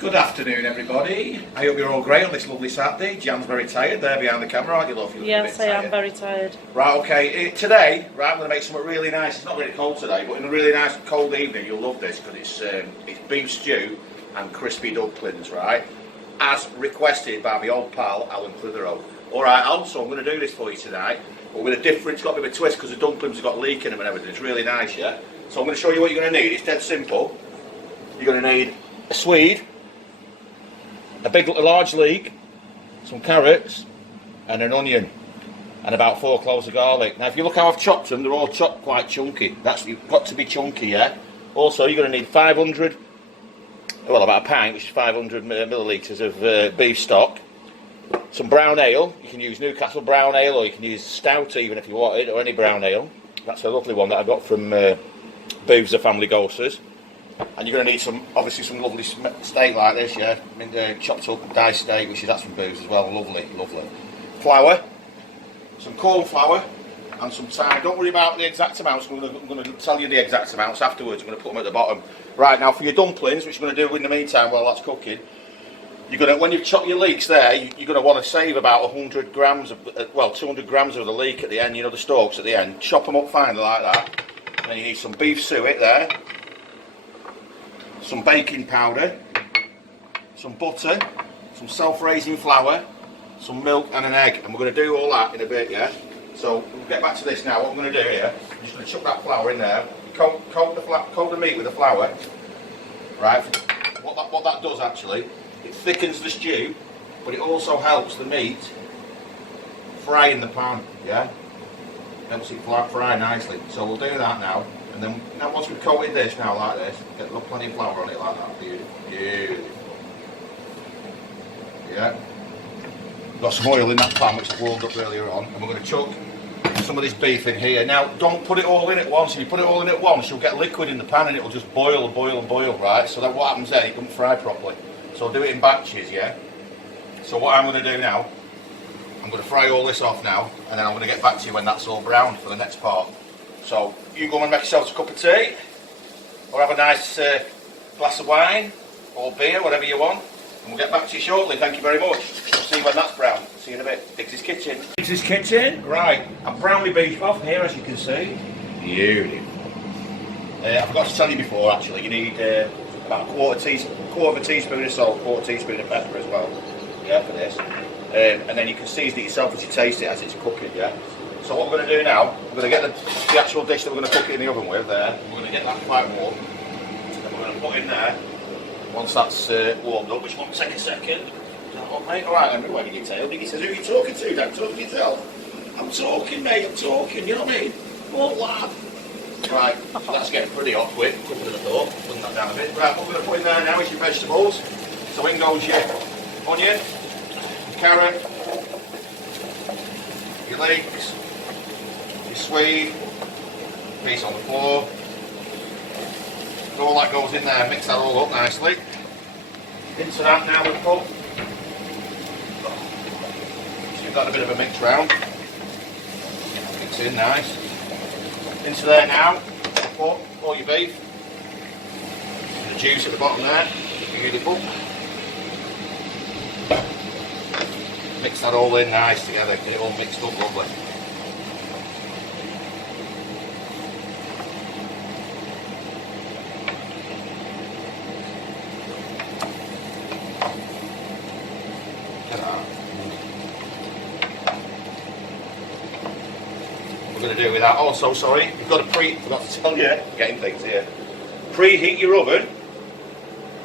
Good afternoon, everybody. I hope you're all great on this lovely Saturday. Jan's very tired there behind the camera, aren't you, love? Yes, I am very tired. Right, okay. Today, right, I'm going to make something really nice. It's not really cold today, but in a really nice cold evening, you'll love this because it's beef stew and crispy dumplings, right? As requested by my old pal, Alan Clitheroe. All right, Alan, so I'm going to do this for you tonight, but with a different, it's got a bit of a twist because the dumplings have got leek in them and everything. It's really nice, yeah? So I'm going to show you what you're going to need. It's dead simple. You're going to need a swede, a large leek, some carrots, and an onion, and about 4 cloves of garlic. Now, if you look how I've chopped them, they're all chopped quite chunky. You've got to be chunky, yeah? Also, you're going to need about a pint, which is 500 millilitres of beef stock, some brown ale. You can use Newcastle brown ale, or you can use stout even if you want it, or any brown ale. That's a lovely one that I got from Booths, the Family Ghosters. And you're going to need obviously some lovely steak like this, yeah? Chopped up diced steak, which is that's from Booths as well. Lovely, lovely. Flour, some corn flour, and some thyme. Don't worry about the exact amounts. I'm going to tell you the exact amounts afterwards. I'm going to put them at the bottom. Right, now for your dumplings, which you're going to do in the meantime while that's cooking, when you've chopped your leeks there, you're going to want to save about 100 grams of, 200 grams of the leek at the end, you know, the stalks at the end. Chop them up finely like that. And then you need some beef suet there, some baking powder, some butter, some self-raising flour, some milk and an egg. And we're going to do all that in a bit, yeah? So we'll get back to this now. What I'm going to do here, I'm just going to chuck that flour in there, coat the meat with the flour, right? What that does actually, it thickens the stew, but it also helps the meat fry in the pan, yeah? Helps it fry nicely. So we'll do that now. And then once we've coated this now like this, get plenty of flour on it like that. Beautiful. Yeah. Got some oil in that pan which I warmed up earlier on, and we're going to chuck some of this beef in here. Now don't put it all in at once. If you put it all in at once, you'll get liquid in the pan and it will just boil and boil and boil, right? So that what happens there, it doesn't fry properly. So I'll do it in batches, yeah? So what I'm going to do now, I'm going to fry all this off now, and then I'm going to get back to you when that's all browned for the next part. So you go and make yourself a cup of tea, or have a nice glass of wine, or beer, whatever you want, and we'll get back to you shortly. Thank you very much. We'll see you when that's brown. See you in a bit. Diggs' kitchen. Diggs' kitchen. Right, I've browned my beef off here, as you can see. Beautiful. I forgot to tell you before, actually, you need about a quarter of a teaspoon of salt, quarter teaspoon of pepper as well. Yeah, for this. And then you can season it yourself as you taste it as it's cooking, yeah? So what we're going to do now, we're going to get the actual dish that we're going to cook it in the oven with there. We're going to get that quite warm. And we're going to put in there, once that's warmed up, which won't take a second. Is that what, mate? Alright, then, wagging your tail. He says, who are you talking to, Dad? Talking to yourself? I'm talking, mate, I'm talking, you know what I mean? Oh, lad. Right, so that's getting pretty hot, quick. Couple of the thought, putting that down a bit. Right, what we're going to put in there now is your vegetables. So in goes your onion, carrot, your leeks, your swede, piece on the floor. All that goes in there, mix that all up nicely. Into that now we put, just give that a bit of a mix round. Mix in nice. Into there now, put all your beef. And the juice at the bottom there, beautiful. Mix that all in nice together, get it all mixed up lovely. We're going to do with that also, sorry, you've got to forgot to tell you, getting things here. Preheat your oven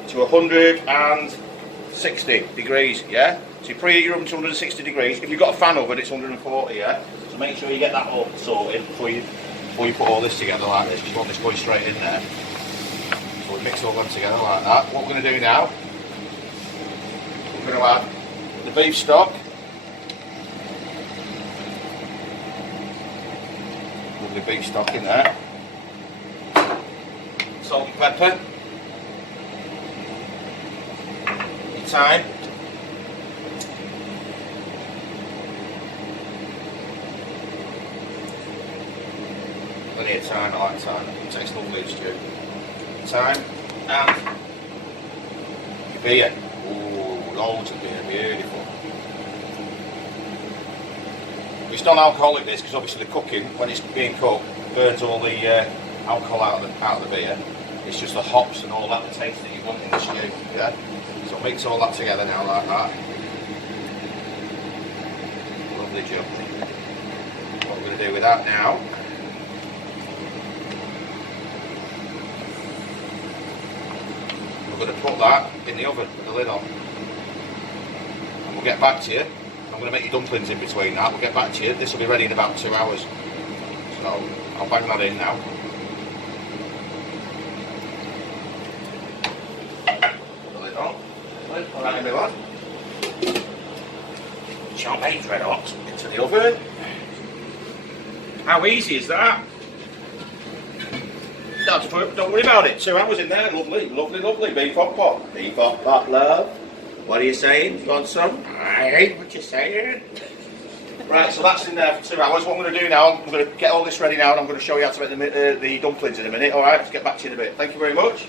to 160 degrees, yeah? So you preheat your oven to 160 degrees. If you've got a fan oven, it's 140, yeah? So make sure you get that all sorted before you put all this together like this, because you want this going straight in there. So we mix all them together like that. What we're going to do now, we're going to add the beef stock. Lovely beef stock in there. Salt and pepper. Your thyme. Plenty of thyme, I like thyme. It tastes lovely in stew. Thyme and Your beer. Ooh, loads of beer, beautiful. It's non-alcoholic this because obviously the cooking, when it's being cooked, burns all the alcohol out of the beer. It's just the hops and all that, the taste that you want in the stew. Yeah. So mix all that together now like that. Lovely job. What we're going to do with that now. We're going to put that in the oven with the lid on. And we'll get back to you. I'm going to make you dumplings in between that. We'll get back to you. This will be ready in about 2 hours. So I'll bang that in now. Alright everyone, champagne's red hot into the oven. How easy is that? Don't worry about it, 2 hours in there, lovely, lovely, lovely. Beef hot pot. Beef hot pot, love. What are you saying? You want some? I ain't what you're saying. Right, so that's in there for 2 hours. What I'm going to do now, I'm going to get all this ready now and I'm going to show you how to make the dumplings in a minute. Alright, let's get back to you in a bit. Thank you very much.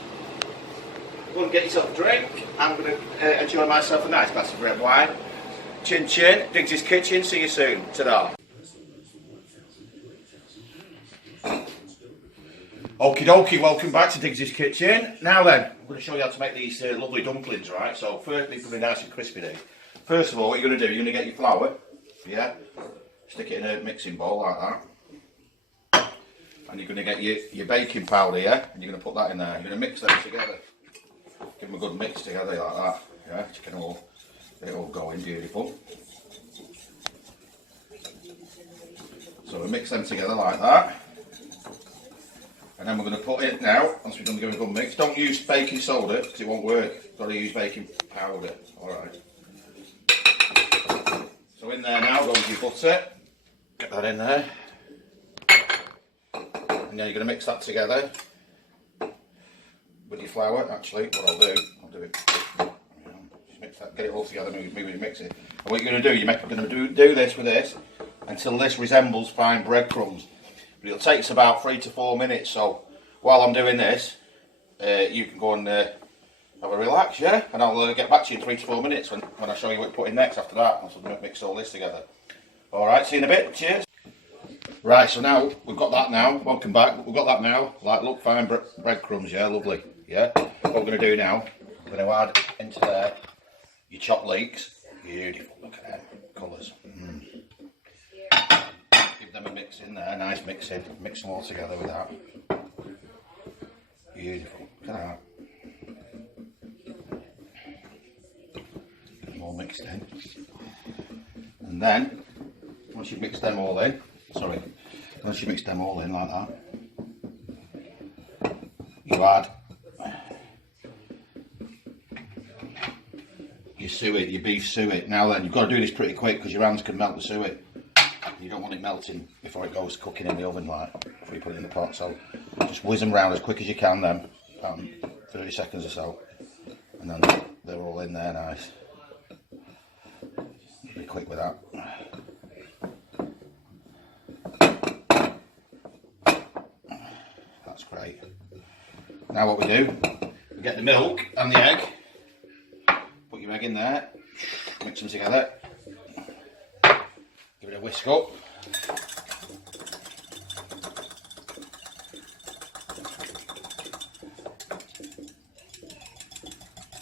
Go and get yourself a drink. I'm going to enjoy myself a nice glass of red wine. Chin chin, Diggs' Kitchen, see you soon. Ta-da. Okie dokie, welcome back to Diggs' Kitchen. Now then, I'm going to show you how to make these lovely dumplings, right? So first, these will be nice and crispy. First of all, what you're going to do, you're going to get your flour, yeah? Stick it in a mixing bowl like that. And you're going to get your baking powder, yeah? And you're going to put that in there. You're going to mix them together. Give them a good mix together like that, yeah, you can get it all going beautiful. So we mix them together like that. And then we're going to put it now, once we've done the good mix. Don't use baking soda because it won't work. You've got to use baking powder, alright. So in there now goes your butter. Get that in there. And then you're going to mix that together with your flour. Actually, what I'll do it. Just mix that, get it all together, maybe mix it. And what you're going to do, you're going to do this with this until this resembles fine breadcrumbs. But it'll take us about 3 to 4 minutes. So while I'm doing this, you can go and have a relax, yeah. And I'll get back to you in 3 to 4 minutes when I show you what to put in next. After that, I'll mix all this together. All right, see you in a bit. Cheers. Right, so now we've got that now. Welcome back. We've got that now. Like, look, fine breadcrumbs, yeah, lovely. Yeah. What we're going to do now, we're going to add into there your chopped leeks. Beautiful. Look at them colours. Give them a mix in there. Nice mix in. Mix them all together with that. Beautiful. Look at that. Get them all mixed in. And then, once you've mixed them all in, once you mix them all in like that, you add your suet, your beef suet. Now then, you've got to do this pretty quick because your hands can melt the suet. You don't want it melting before it goes cooking in the oven, like before you put it in the pot. So just whiz them round as quick as you can then, about 30 seconds or so, and then they're all in there nice. Be quick with that. That's great. Now what we do, we get the milk and the egg, put your egg in there, mix them together, give it a whisk up.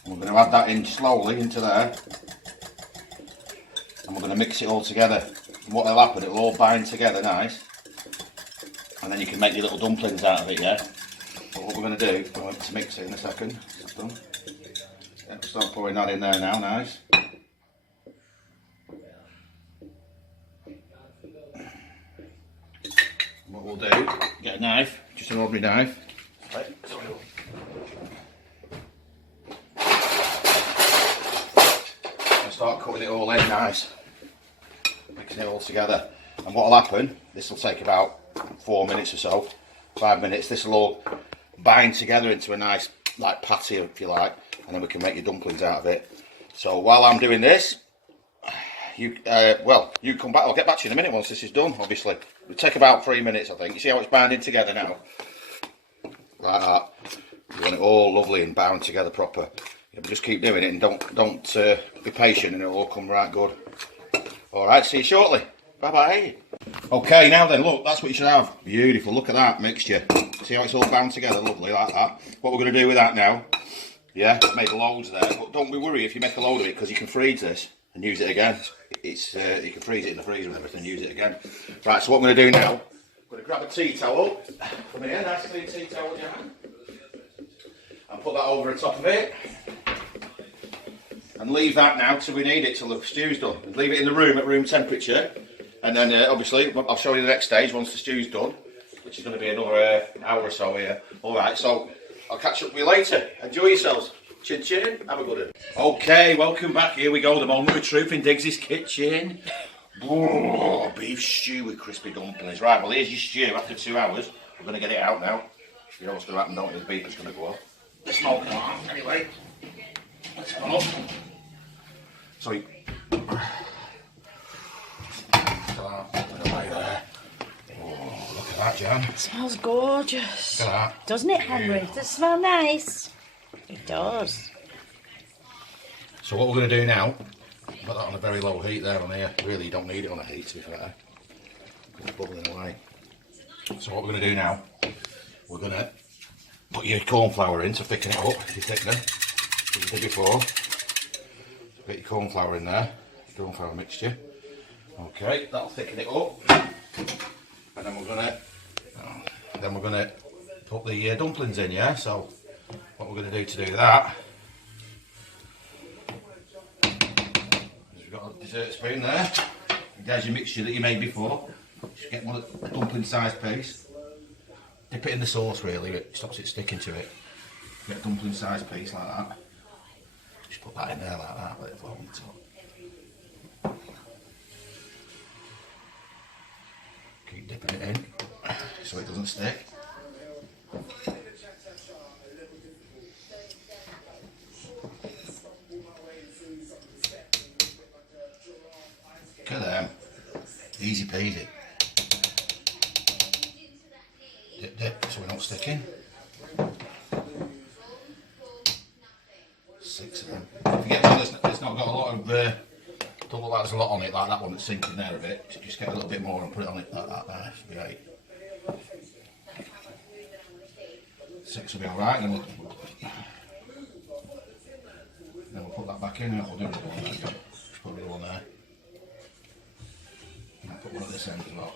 And we're going to add that in slowly into there, and we're going to mix it all together. And what will happen, it will all bind together nice, and then you can make your little dumplings out of it, yeah? But what we're going to do, we're going to mix it in a second. It's done. Yeah, start pouring that in there now, nice. What we'll do, get a knife, just an ordinary knife. Right. And start cutting it all in nice. Mixing it all together. And what will happen, this will take about 4 minutes or so, 5 minutes. This will all bind together into a nice like patty, if you like, and then we can make your dumplings out of it. So while I'm doing this, you come back. I'll get back to you in a minute once this is done. Obviously, it'll take about 3 minutes, I think. You see how it's binding together now, like that. You want it all lovely and bound together proper. Yeah, but just keep doing it and don't be patient, and it'll all come right good. All right, see you shortly. Bye bye. Okay, now then, look, that's what you should have. Beautiful. Look at that mixture. See how it's all bound together, lovely like that. What we're going to do with that now? Yeah, made loads there, but don't be worried if you make a load of it, because you can freeze this and use it again. It's you can freeze it in the freezer and everything and use it again. Right, so what I'm going to do now, I'm going to grab a tea towel from here, nice clean tea towel, Jan, and put that over the top of it, and leave that now till we need it, till the stew's done. Leave it in the room at room temperature, and then obviously I'll show you the next stage once the stew's done, which is going to be another hour or so here. All right, so I'll catch up with you later. Enjoy yourselves. Chin chin, have a good one. Okay, welcome back. Here we go, the moment of truth in Diggs' kitchen. Oh, beef stew with crispy dumplings. Right, well here's your stew after 2 hours. We're going to get it out now. You know what's going to happen, don't you? The beef is going to go off. The smoke come off, anyway. Let's go. Sorry. Oh, look at that, Jan. It smells gorgeous. Look at that. Doesn't it, Henry? Does it smell nice? It does. So what we're going to do now, put that on a very low heat there on here. Really, you don't need it on a heat, to be fair. It's bubbling away. So what we're going to do now, we're going to put your corn flour in to thicken it up, your thickener, as you did before. Put your corn flour in there, corn flour mixture. Okay, that'll thicken it up. And then we're going to put the dumplings in, yeah? So what we're going to do that, is we've got a dessert spoon there. There's your mixture that you made before. Just get one a dumpling sized piece. Dip it in the sauce really, it stops it sticking to it. Get a dumpling sized piece like that. Just put that in there like that, let it float on the top. Keep dipping it in so it doesn't stick. Look at them, easy peasy. Dip, dip, so we're not sticking. 6 of them. If you get one that's not got a lot of, don't look like there's a lot on it, like that one that's sinking there a bit, so just get a little bit more and put it on it like that there, should be 8. 6 will be alright, then we'll put that back in and we'll do another one there. Just put another one there. And I'll put one at this end as well.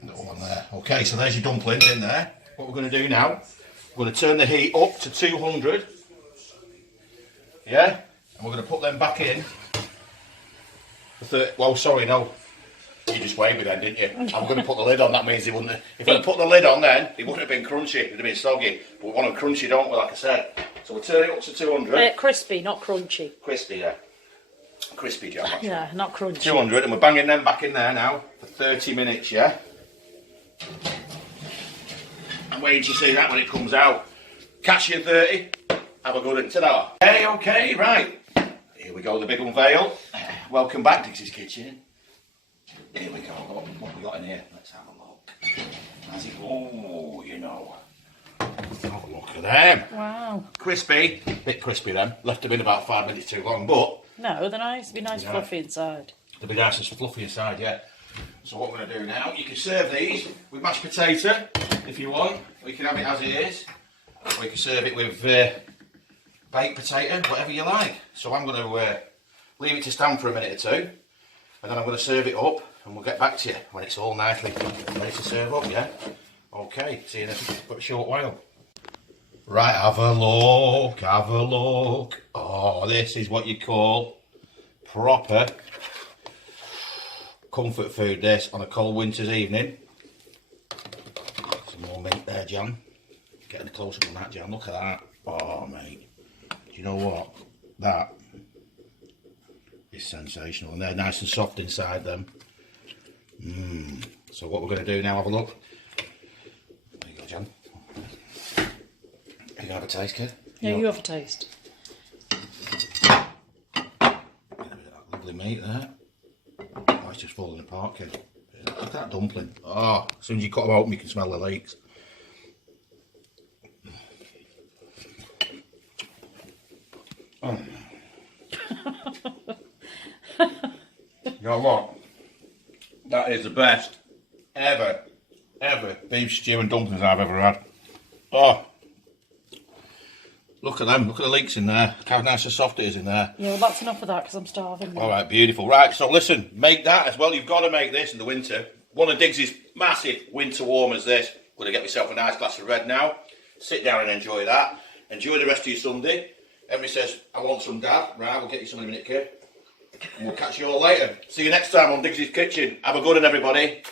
Another one there. Okay, so there's your dumplings in there. What we're going to do now, we're going to turn the heat up to 200. Yeah? And we're going to put them back in. Well, sorry, no. You just waved me then, didn't you? I'm going to put the lid on, that means it wouldn't have... If I'd put the lid on then, it wouldn't have been crunchy, it would have been soggy. But we want them crunchy, don't we, like I said. So we'll turn it up to 200. Crispy, not crunchy. Crispy, yeah. Crispy jam, actually. Yeah, not crunchy. 200, and we're banging them back in there now for 30 minutes, yeah? And wait till you see that when it comes out. Catch you in 30. Have a good one. Ta-da. Okay, right. Here we go, the big unveil. Welcome back to Diggs' kitchen. Here we go. What have we got in here? Let's have a look. As it, oh, you know. Have a look at them. Wow. Crispy. Bit crispy then. Left them in about 5 minutes too long, but... No, they're nice. Be nice fluffy inside. They'll be nice and fluffy inside, yeah. So what we're going to do now, you can serve these with mashed potato if you want. Or you can have it as it is. Or you can serve it with baked potato, whatever you like. So I'm going to leave it to stand for a minute or two. And then I'm going to serve it up. And we'll get back to you when it's all nicely ready to serve up, yeah? Okay, see you in a short while. Right, have a look, have a look. Oh, this is what you call proper comfort food, this, on a cold winter's evening. Some more mint there, Jan. Getting a close-up on that, Jan, look at that. Oh, mate. Do you know what? That is sensational. And they're nice and soft inside them. So what we're going to do now, have a look. There you go, Jan. You have a taste, kid? Yeah, you have a taste. Get a bit of that lovely meat there. Oh, it's just falling apart, kid. Look at that dumpling. Oh, as soon as you cut them open, you can smell the leeks. You know what? That is the best ever beef stew and dumplings I've ever had. Oh, look at them. Look at the leeks in there. How nice and soft it is in there. Yeah, well, that's enough of that because I'm starving now. All right, beautiful. Right, so listen, make that as well. You've got to make this in the winter. One of Diggs's massive winter warmers. This. I'm going to get myself a nice glass of red now. Sit down and enjoy that. Enjoy the rest of your Sunday. Emily says, I want some, Dad. Right, we'll get you some in a minute, kid. And we'll catch you all later. See you next time on Diggs's Kitchen. Have a good one, everybody.